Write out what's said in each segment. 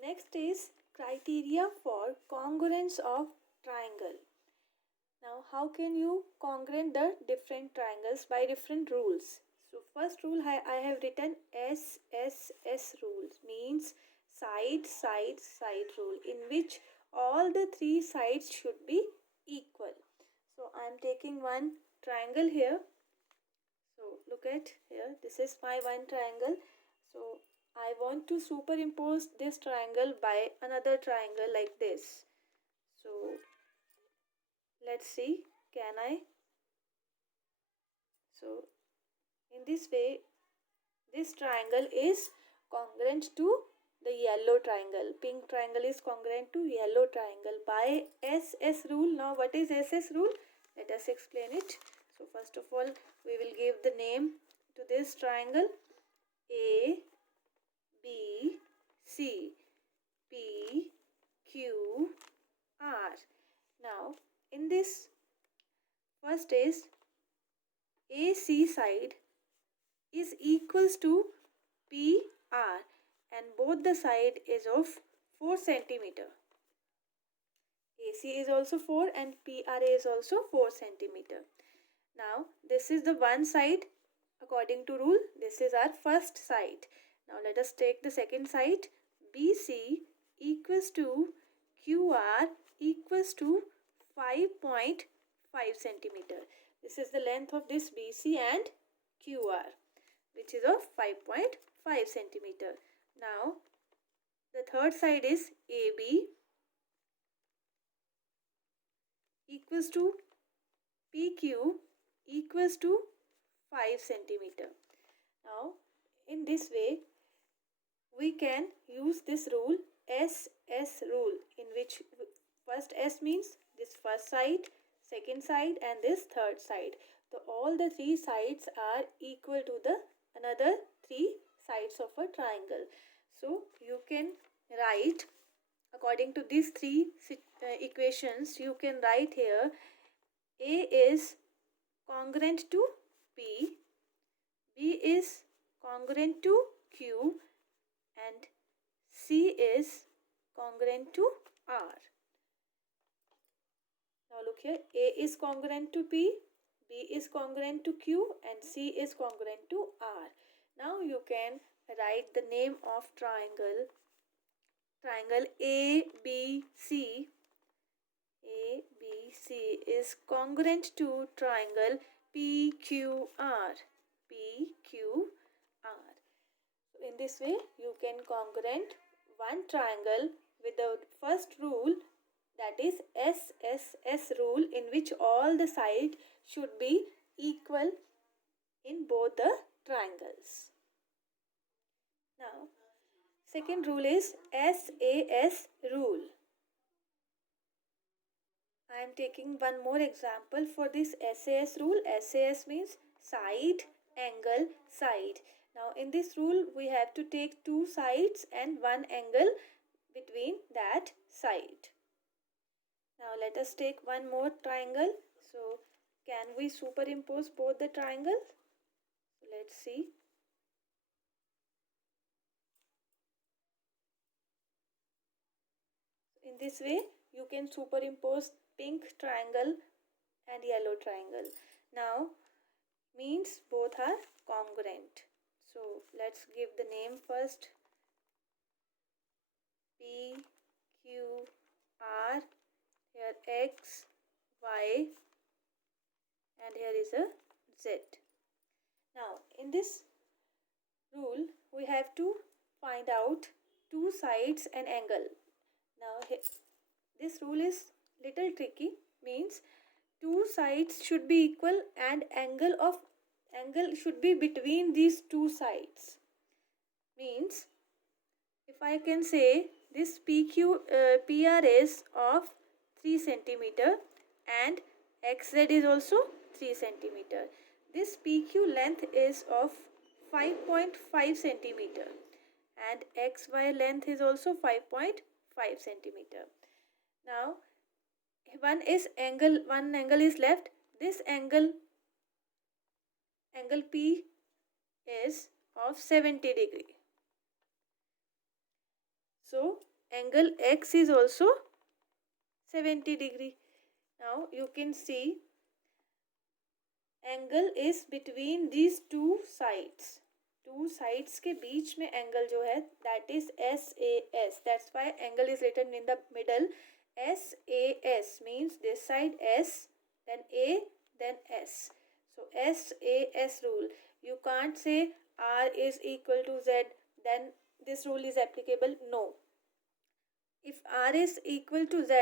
Next is criteria for congruence of triangle. Now, how can you congruent the different triangles by different rules? So, first rule I have written SSS rule, means side, side, side rule, in which all the three sides should be equal. So, I am taking one triangle here. So, look at here, this is my one triangle. So, I want to superimpose this triangle by another triangle like this. So, let's see, can I? So, in this way, this triangle is congruent to the yellow triangle. Pink triangle is congruent to yellow triangle by SS rule. Now, what is SS rule? Let us explain it. So, first of all, we will give the name to this triangle A, B, C, P, Q, R. Now, in this first is AC side is equals to PR and both the side is of 4 centimeter. AC is also 4 and PRA is also 4 centimeter. Now this is the one side according to rule. This is our first side. Now let us take the second side. BC equals to QR equals to 5.5 centimeter. This is the length of this BC and QR, which is of 5.5 centimeter. Now the third side is AB equals to PQ equals to 5 centimeter. Now in this way we can use this rule, SS rule, in which first S means this first side, second side and this third side. So all the three sides are equal to the another three sides of a triangle. So you can write according to these three equations, you can write here A is congruent to P, B is congruent to Q and C is congruent to R. Now look here, A is congruent to P, B is congruent to Q and C is congruent to R. Now you can write the name of triangle ABC. ABC is congruent to triangle PQR. PQR. So in this way you can congruent one triangle with the first rule, that is SSS rule, in which all the sides should be equal in both the triangles. Now second rule is SAS rule. I am taking one more example for this SAS rule. SAS means side, angle, side. Now in this rule we have to take two sides and one angle between that side. Now let us take one more triangle. So can we superimpose both the triangles? So let's see. In this way you can superimpose pink triangle and yellow triangle. Now means both are congruent. So let's give the name first. P, Q, R, here X, Y and here is a Z. Now in this rule we have to find out two sides and angle. Now this rule is little tricky, means two sides should be equal and angle should be between these two sides. Means if I can say this PR is of 3 centimeter and XZ is also 3 centimeter. This PQ length is of 5.5 centimeter and XY length is also 5.5 centimeter. Now one angle is left. This angle P is of 70 degree. So angle X is also 70 degree. Now you can see angle is between these two sides के बीच में angle जो है that is SAS. That's why angle is written in the middle SAS. Means this side S, then A, then S. So SAS rule. You can't say R is equal to Z, then this rule is applicable. No. If R is equal to Z,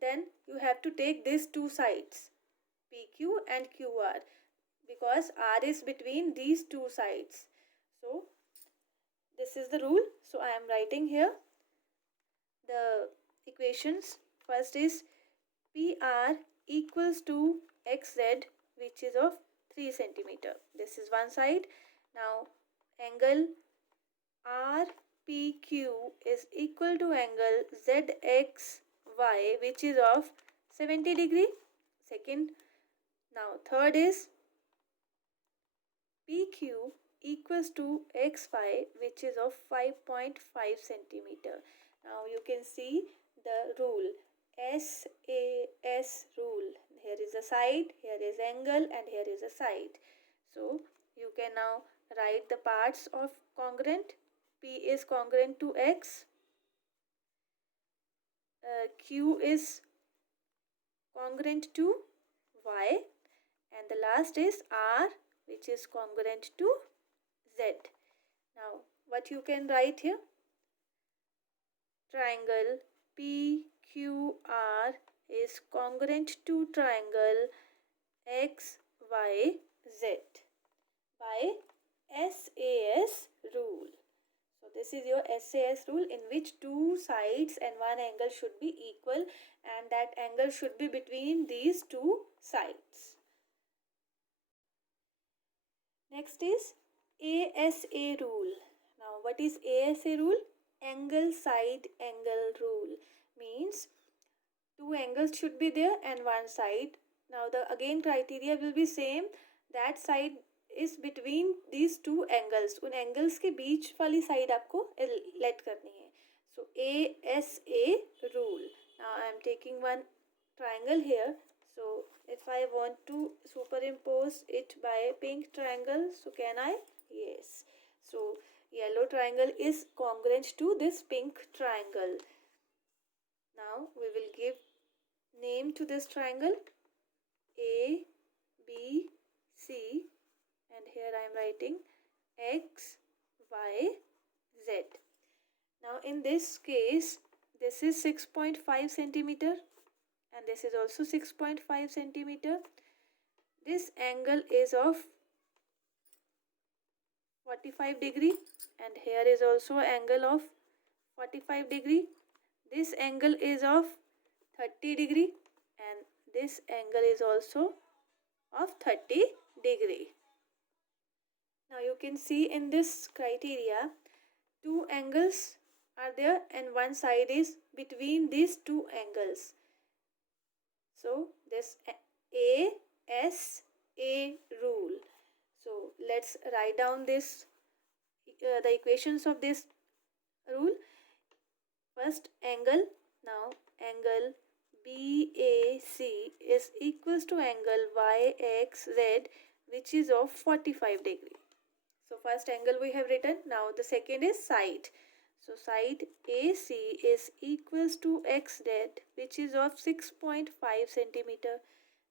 then you have to take these two sides, PQ and QR, because R is between these two sides. So this is the rule. So I am writing here the equations. First is PR equals to XZ, which is of 3 centimeter. This is one side. Now angle RPQ is equal to angle ZXY, which is of 70 degree. Second. Now third is PQ equals to XY, which is of 5.5 centimeter. Now you can see the rule, SAS rule. Here is a side, here is angle, and here is a side. So you can now write the parts of congruent. P is congruent to X, Q is congruent to Y, and the last is R, which is congruent to Z. Now what you can write here? Triangle PQR is congruent to triangle XYZ by SAS rule. So this is your SAS rule, in which two sides and one angle should be equal, and that angle should be between these two sides. Next is ASA rule. Now what is ASA rule? Angle side angle rule. Means two angles should be there and one side. Now the again criteria will be same. That side is between these two angles. उन angles के बीच वाली side आपको let करनी है. So ASA rule. Now I am taking one triangle here. So if I want to superimpose it by pink triangle, so can I? Yes. So yellow triangle is congruent to this pink triangle. Now we will give name to this triangle, A, B, C, and here I am writing X, Y, Z. Now in this case, this is 6.5 centimeter and this is also 6.5 centimeter. This angle is of 45 degree and here is also angle of 45 degree. This angle is of 30 degree and this angle is also of 30 degree. Now you can see in this criteria, two angles are there and one side is between these two angles. So this ASA rule. So let's write down this the equations of this rule. First angle. Now angle BAC is equals to angle YXZ, which is of 45 degree. So first angle we have written. Now the second is side. So side AC is equals to XZ, which is of 6.5 centimeter.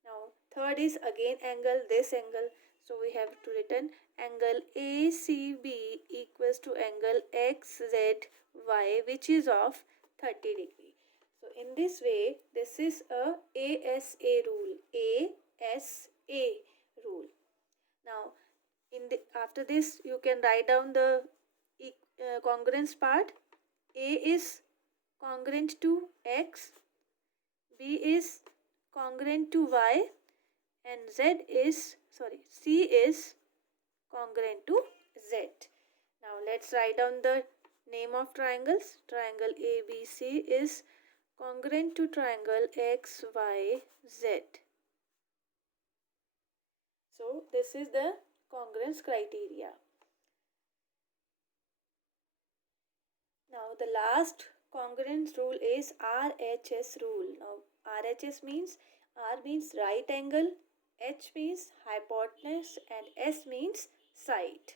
Now third is again angle, this angle. So we have to written angle ACB equals to angle XZY, which is of 30 degree. So in this way, this is a ASA rule. ASA rule. Now after this you can write down the congruence part. A is congruent to X, B is congruent to Y, and C is congruent to Z. Now let's write down the name of triangles. Triangle ABC is congruent to triangle XYZ. So this is the congruence criteria. Now the last congruence rule is RHS rule. Now RHS means, R means right angle, H means hypotenuse, and S means side.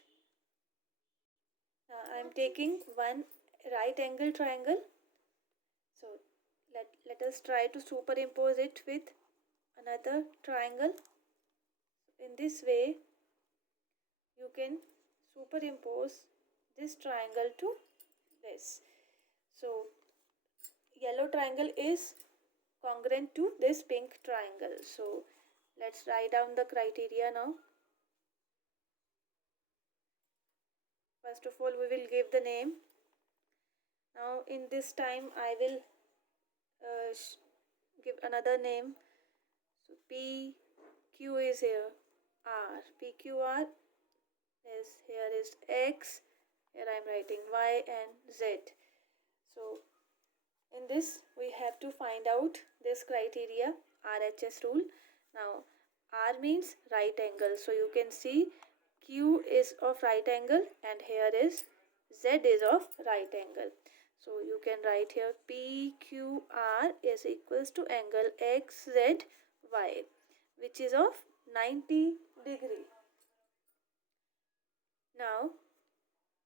Now I am taking one right angle triangle. So let us try to superimpose it with another triangle. In this way you can superimpose this triangle to this. So yellow triangle is congruent to this pink triangle. So let's write down the criteria now. First of all, we will give the name. Now in this time I will give another name. So PQ is here, R. PQR is here is X. Here I am writing Y and Z. So in this we have to find out this criteria, RHS rule. Now R means right angle. So you can see Q is of right angle and here is Z is of right angle. So you can write here PQR is equals to angle XZY, which is of 90 degree. Now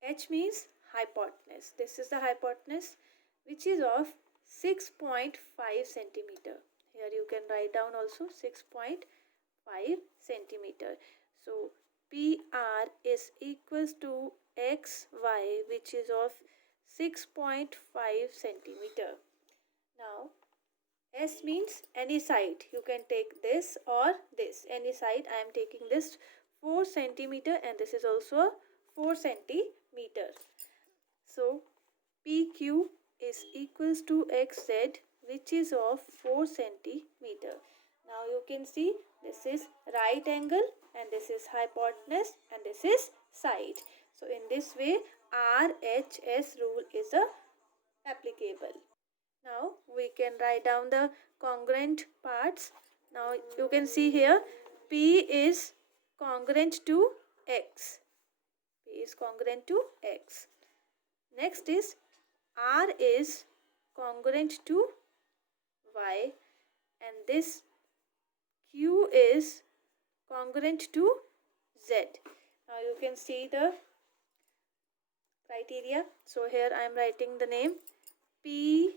H means hypotenuse. This is the hypotenuse which is of 6.5 centimeter. Here you can write down also 6.5 centimeter. So PR is equals to XY, which is of 6.5 centimeter. Now S means any side. You can take this or this. Any side. I am taking this 4 centimeter and this is also 4 centimeter. So PQ is equals to XZ, which is of 4 centimeter. Now you can see this is right angle and this is hypotenuse and this is side. So in this way RHS rule is applicable. Now we can write down the congruent parts. Now you can see here P is congruent to X. P is congruent to X. Next is R is congruent to Y and this Q is congruent to Z. Now you can see the criteria. So here I am writing the name PQR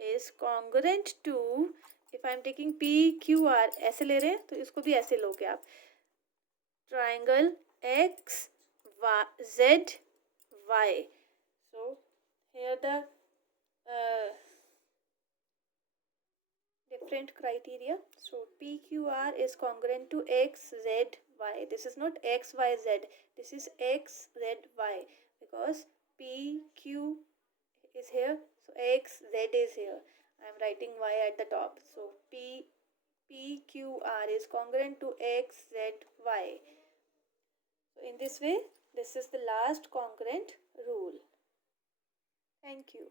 is congruent to, if I am taking PQR ऐसे ले रहे हैं तो इसको भी ऐसे लोगे आप, triangle X Z Y. So here the different criteria. So PQR is congruent to X Z Y. This is not X Y Z. This is X Z Y because PQ is here. So X Z is here. I am writing Y at the top. So PQR is congruent to X Z Y. So in this way, this is the last congruent rule. Thank you.